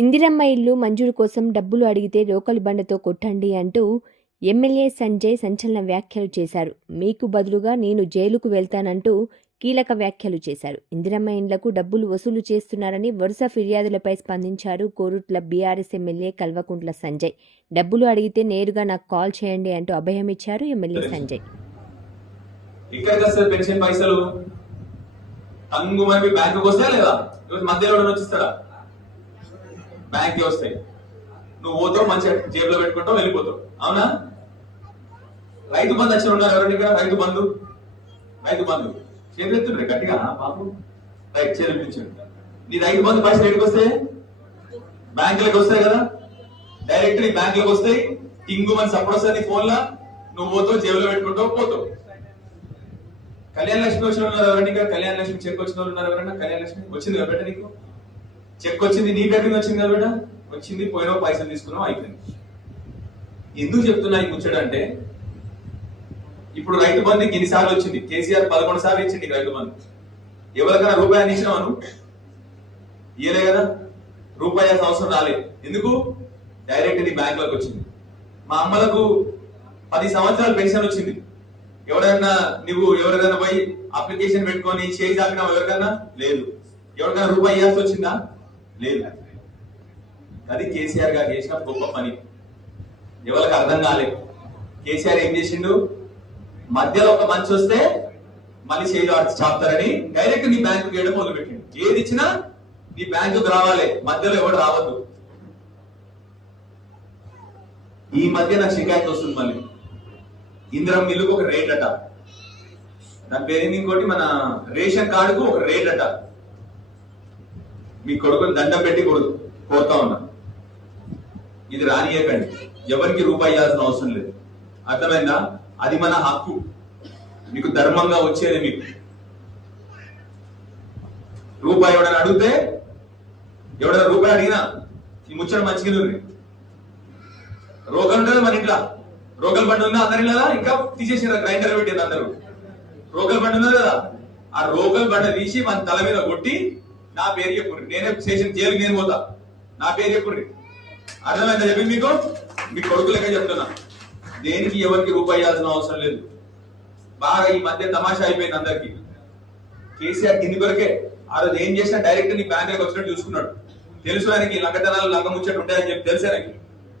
ఇందిరమ్మ ఇల్లు మంజూరు కోసం డబ్బులు అడిగితే రోకలి బండతో కొట్టండి అంటూ ఎమ్మెల్యే సంజయ్ సంచలన వ్యాఖ్యలు చేశారు. మీకు బదులుగా నేను జైలుకు వెళ్తానంటూ కీలక వ్యాఖ్యలు చేశారు. ఇందిరమ్మ ఇండ్లకు డబ్బులు వసూలు చేస్తున్నారని వరుస ఫిర్యాదులపై స్పందించారు కోరుట్ల బీఆర్ఎస్ ఎమ్మెల్యే కల్వకుంట్ల సంజయ్. డబ్బులు అడిగితే నేరుగా నాకు కాల్ చేయండి అంటూ అభయమిచ్చారు ఎమ్మెల్యే సంజయ్. బ్యాంక్ వస్తాయి, నువ్వు పోతావు, మంచిగా జేబులో పెట్టుకుంటావు, వెళ్ళిపోతావు. అవునా? రైతు బంధు వచ్చిన ఉన్నారు ఎవరండి ఇక్కడ? రైతు బంధు చేతులు ఎత్తుండ్రే గట్టిగా బాబు, రైట్ చేతులు. నీ రైతు బంధు పైసలు ఎక్కడికి వస్తాయి? బ్యాంకులకు వస్తాయి కదా, డైరెక్ట్ నీ బ్యాంకులకు వస్తాయి. టింగు మన సపోర్ట్ వస్తుంది ఫోన్ లా, నువ్వు పోతావు, జేబులో పెట్టుకుంటావు, పోతావు. కళ్యాణ లక్ష్మి వచ్చిన ఉన్నారు ఎవరండి ఇక్కడ? కళ్యాణ లక్ష్మి చెక్ వచ్చిన వాళ్ళు ఉన్నారు ఎవరన్నా? కళ్యాణ లక్ష్మి వచ్చింది కదా బెట్ట, నీకు చెక్ వచ్చింది, నీ పేరు మీద వచ్చింది కదా బేట, వచ్చింది, పోయినావు, పైసలు తీసుకున్నావు, అయిపోయింది. ఎందుకు చెప్తున్నా ఈ ముచ్చడంటే, ఇప్పుడు రైతు బంధుకి ఎన్నిసార్లు వచ్చింది? కేసీఆర్ 11 సార్లు ఇచ్చింది రైతు బంధు. ఎవరికైనా రూపాయలు ఇచ్చినావు? ఇయలే కదా, రూపాయి అవసరం రాలేదు. ఎందుకు? డైరెక్ట్ నీ బ్యాంక్ లోకి వచ్చింది. మా అమ్మలకు 10 సంవత్సరాలు పెన్షన్ వచ్చింది. ఎవరికైనా పోయి అప్లికేషన్ పెట్టుకొని చేయి తాకినావు ఎవరికన్నా? లేదు. ఎవరికైనా రూపాయి ఇవ్వాల్సి వచ్చిందా? లేదు. అది కేసీఆర్ గారు చేసిన గొప్ప పని. ఎవరికి అర్థం కాలేదు. కేసీఆర్ ఏం చేసిండు? మధ్యలో ఒక మంచి వస్తే మళ్ళీ చేయలు చాపుతారని డైరెక్ట్ నీ బ్యాంకు వేయడం మొదలు పెట్టిండు. ఏది ఇచ్చినా నీ బ్యాంకుకు రావాలి, మధ్యలో ఎవరు రావద్దు. ఈ మధ్య నాకు షికాయత్ వస్తుంది మళ్ళీ. ఇందిరమ్మ ఇల్లుకు ఒక రేట్ అట, దాని పేరు ఇంకోటి, మన రేషన్ కార్డుకు ఒక రేట్ అట. మీ కొడుకుని దండం పెట్టి కోరుతా ఉన్నా, ఇది రానియకండి. ఎవరికి రూపాయి ఇవ్వాల్సిన అవసరం లేదు. అర్థమైందా? అది మన హక్కు, మీకు ధర్మంగా వచ్చేది. మీకు రూపాయి ఎవడైనా అడిగితే, ఎవడైనా రూపాయి అడిగినా ఈ ముచ్చట మంచిగా ఉంది. రోగలు ఉండదు మన ఇంట్లో, రోగల్ బండి ఉందా అందరి లేదా? ఇంకా తీసేసారు, గ్రైండర్ పెట్టారు అందరూ. రోగల్ బండి ఉన్నది కదా, ఆ రోగల్ బండి తీసి మన తల మీద కొట్టి నా పేరు చెప్పుండ్రి, నేనే స్టేషన్ జైలుకి నేను పోతా, నా పేరు చెప్పుండ్రి. అర్థమైందా చెప్పి మీకు? మీ కొడుకులకే చెప్తున్నా, దేనికి ఎవరికి రూపాయి ఇవ్వాల్సిన అవసరం లేదు. బాగా ఈ మధ్య తమాషా అయిపోయింది అందరికి. కేసీఆర్ కింది కొరకే ఆ రోజు ఏం చేసినా డైరెక్ట్ నీ బ్యాంక్ వచ్చినట్టు చూసుకున్నాడు. తెలుసు ఆయనకి లంగతనాలు లంగ ముచ్చట్లు ఉంటాయని చెప్పి తెలుసు ఆయనకి.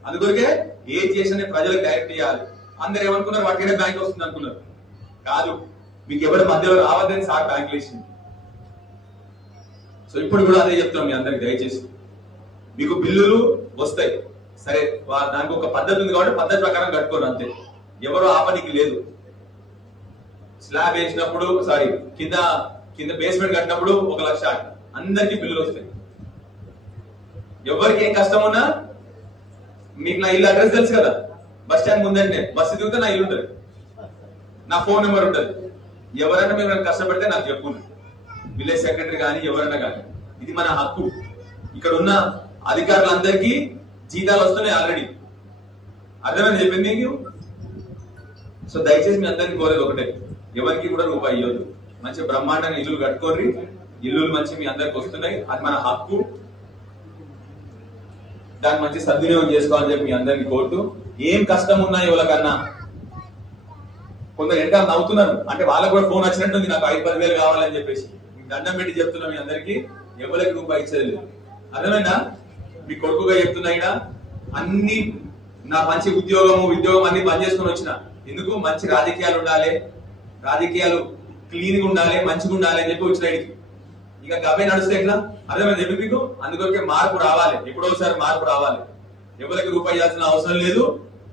అందుకొరకే ఏం చేసినా ప్రజలకు డైరెక్ట్ ఇవ్వాలి. అందరు ఏమనుకున్నారు? వాటికైనా బ్యాంక్ వస్తుంది అనుకున్నారు. కాదు, మీకు ఎవరి మధ్యలో రావద్దని సార్ బ్యాంక్ వేసింది. సో ఇప్పుడు కూడా అదే చెప్తాం మీ అందరికి, దయచేసి మీకు బిల్లులు వస్తాయి సరే, దానికి ఒక పద్ధతి ఉంది కాబట్టి పద్ధతి ప్రకారం కట్టుకోరు, అంతే. ఎవరు ఆపనికి లేదు. స్లాబ్ వేసినప్పుడు కింద బేస్మెంట్ కట్టినప్పుడు 1 లక్ష అందరికి బిల్లులు వస్తాయి. ఎవరికి ఏం కష్టం ఉన్నా, మీకు నా ఇల్లు అడ్రస్ తెలుసు కదా, బస్ స్టాండ్ ముందంటే బస్సు దిగితే నా ఇల్లు ఉంటుంది, నా ఫోన్ నెంబర్ ఉంటుంది. ఎవరైనా మీరు కష్టపడితే నాకు చెప్పు, విలేజ్ సెక్రటరీ కానీ ఎవరైనా కానీ. ఇది మన హక్కు. ఇక్కడ ఉన్న అధికారులందరికీ జీతాలు వస్తున్నాయి ఆల్రెడీ. అర్థమైనా చెప్పింది మీకు? సో దయచేసి మీ అందరికీ కోరేది ఒకటే, ఎవరికి కూడా రూపాయి ఇవ్వద్దు. మంచి బ్రహ్మాండంగా ఇల్లు కట్టుకోర్రి, ఇల్లులు మంచి మీ అందరికి వస్తున్నాయి, అది మన హక్కు. దాన్ని మంచి సద్వినియోగం చేసుకోవాలని చెప్పి మీ అందరికీ కోరుతూ, ఏం కష్టం ఉన్నా ఎవరికన్నా, కొందరు ఎంత నవ్వుతున్నారు అంటే వాళ్ళకు కూడా ఫోన్ వచ్చినట్టుంది, నాకు 5-10 వేలు కావాలని చెప్పేసి. దండం పెట్టి చెప్తున్నా, మీ అందరికి ఎవరికి రూపాయి ఇచ్చేది లేదు. అర్థమైందా? మీ కొడుకుగా చెప్తున్నా, ఇక్కడ అన్ని నా మంచి ఉద్యోగం అన్ని బంద్ చేసుకొని వచ్చిన. ఎందుకు? మంచి రాజకీయాలు ఉండాలి, రాజకీయాలు క్లీన్ గా ఉండాలి, మంచిగా ఉండాలి అని చెప్పి వచ్చిన. ఇక గవే నడుస్తే ఎట్లా? అర్థమైంది చెప్పి మీకు? అందుకొరకే మార్పు రావాలి, ఎప్పుడోసారి మార్పు రావాలి. ఎవరికి రూపాయి ఇవ్వాల్సిన అవసరం లేదు.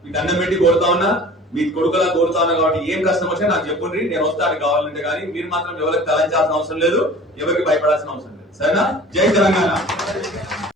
మీ దండం పెట్టి కోరుతా ఉన్నా, మీ కొడుకులా కోరుతా ఉన్నా కాబట్టి ఏం కష్టం వచ్చినా నాకు చెప్పుండ్రి, నేను వస్తాను కావాలంటే. కానీ మీరు మాత్రం ఎవరికి తలంచాల్సిన అవసరం లేదు, ఎవరికి భయపడాల్సిన అవసరం లేదు. సరేనా? జై తెలంగాణ.